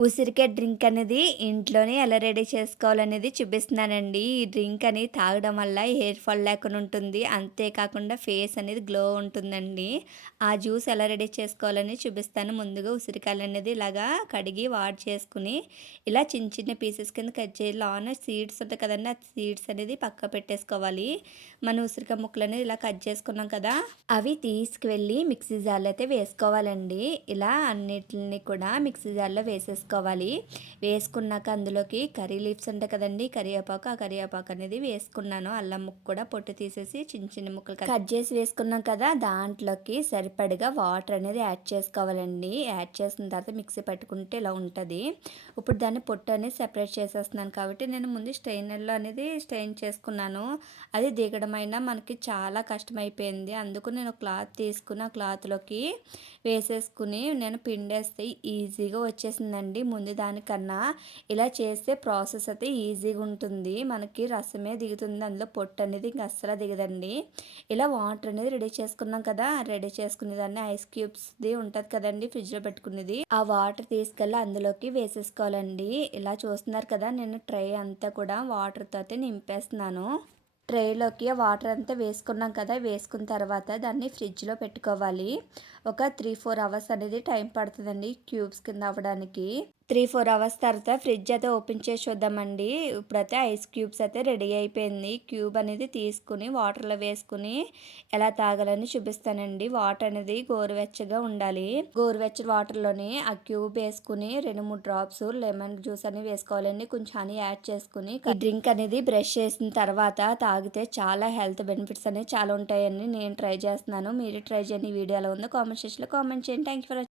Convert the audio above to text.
ఉసిరికాయ డ్రింక్ అనేది ఇంట్లోనే ఎలా రెడీ చేసుకోవాలనేది చూపిస్తున్నానండి. ఈ డ్రింక్ అని తాగడం వల్ల హెయిర్ ఫాల్ లేకుండా ఉంటుంది. అంతేకాకుండా ఫేస్ అనేది గ్లో ఉంటుందండి. ఆ జ్యూస్ ఎలా రెడీ చేసుకోవాలని చూపిస్తాను. ముందుగా ఉసిరికాయలనేది ఇలాగా కడిగి చేసుకొని ఇలా చిన్న చిన్న పీసెస్ కింద కట్ చేయాలి. లోన సీడ్స్ ఉంటాయి కదండీ! ఆ సీడ్స్ అనేది పక్క పెట్టేసుకోవాలి. మన ఉసిరికాయ ముక్కలనేది ఇలా కట్ చేసుకున్నాం కదా! అవి తీసుకువెళ్ళి మిక్సీ జార్‌లో అయితే వేసుకోవాలండి. ఇలా అన్నిటిని కూడా మిక్సీ జార్‌లో వేసేసుకోవాలి. వేసుకున్నాక అందులోకి కర్రీ లీవ్స్ ఉంటాయి కదండీ! కరివేపాకు, ఆ కరివేపాకు అనేది వేసుకున్నాను. అల్లం ముక్క కూడా పొట్టు తీసేసి చిన్న చిన్న ముక్కలు కట్ చేసి వేసుకున్నాం కదా! దాంట్లోకి సరిపడగా వాటర్ అనేది యాడ్ చేసుకోవాలండి. యాడ్ చేసిన తర్వాత మిక్సీ పట్టుకుంటే ఇలా ఉంటది. ఇప్పుడు దాన్ని పొట్టు అనేది సెపరేట్ చేసేస్తున్నాను కాబట్టి నేను ముందు స్ట్రెయినర్‌లో అనేది స్ట్రెయిన్ చేసుకున్నాను. అది దిగడమైనా మనకి చాలా కష్టమైపోయింది. అందుకు నేను క్లాత్ తీసుకుని ఆ క్లాత్‌లోకి వేసేసుకుని నేను పిండేస్తే ఈజీగా వచ్చేసిందండి. ముందు దానికన్నా ఇలా చేస్తే ప్రాసెస్ అయితే ఈజీగా ఉంటుంది. మనకి రసమే దిగుతుంది. అందులో పొట్టు అనేది ఇంక అస్సలు దిగదండి. ఇలా వాటర్ అనేది రెడీ చేసుకున్నాం కదా! రెడీ చేసుకునే దాన్ని ఐస్ క్యూబ్స్‌ది ఉంటది కదండీ! ఫ్రిడ్జ్‌లో పెట్టుకునేది. ఆ వాటర్ తీసుకెళ్ళి అందులోకి వేసేసుకోవాలండి. ఇలా చూస్తున్నారు కదా! నేను ట్రే అంతా కూడా వాటర్‌తో అయితే నింపేస్తున్నాను. ట్రేలోకి వాటర్ అంతా వేసుకున్నాం కదా! వేసుకున్న తర్వాత దాన్ని ఫ్రిడ్జ్‌లో పెట్టుకోవాలి. ఒక 3, 4 అవర్స్ అనేది టైం పడుతుందండి క్యూబ్స్ కింద అవ్వడానికి. 3, 4 అవర్స్ తర్వాత ఫ్రిడ్జ్ అయితే ఓపెన్ చేసి చూద్దామండి. ఇప్పుడైతే ఐస్ క్యూబ్స్ అయితే రెడీ అయిపోయింది. క్యూబ్ అనేది తీసుకుని వాటర్‌లో వేసుకుని ఎలా తాగాలని చూపిస్తానండి. వాటర్ అనేది గోరువెచ్చగా ఉండాలి. గోరువెచ్చని వాటర్‌లోని ఆ క్యూబ్ వేసుకుని 2, 3 డ్రాప్స్ లెమన్ జ్యూస్ అని వేసుకోవాలండి. కొంచెం హనీ యాడ్ చేసుకుని ఈ డ్రింక్ అనేది బ్రష్ చేసిన తర్వాత తాగితే చాలా హెల్త్ బెనిఫిట్స్ అనేవి చాలా ఉంటాయండి. నేను ట్రై చేస్తున్నాను. మీరు ట్రై చేయండి. ఈ వీడియో ఎలా ఉందో కామెంట్ సెక్షన్‌లో కామెంట్ చేయండి. Thank you for watching.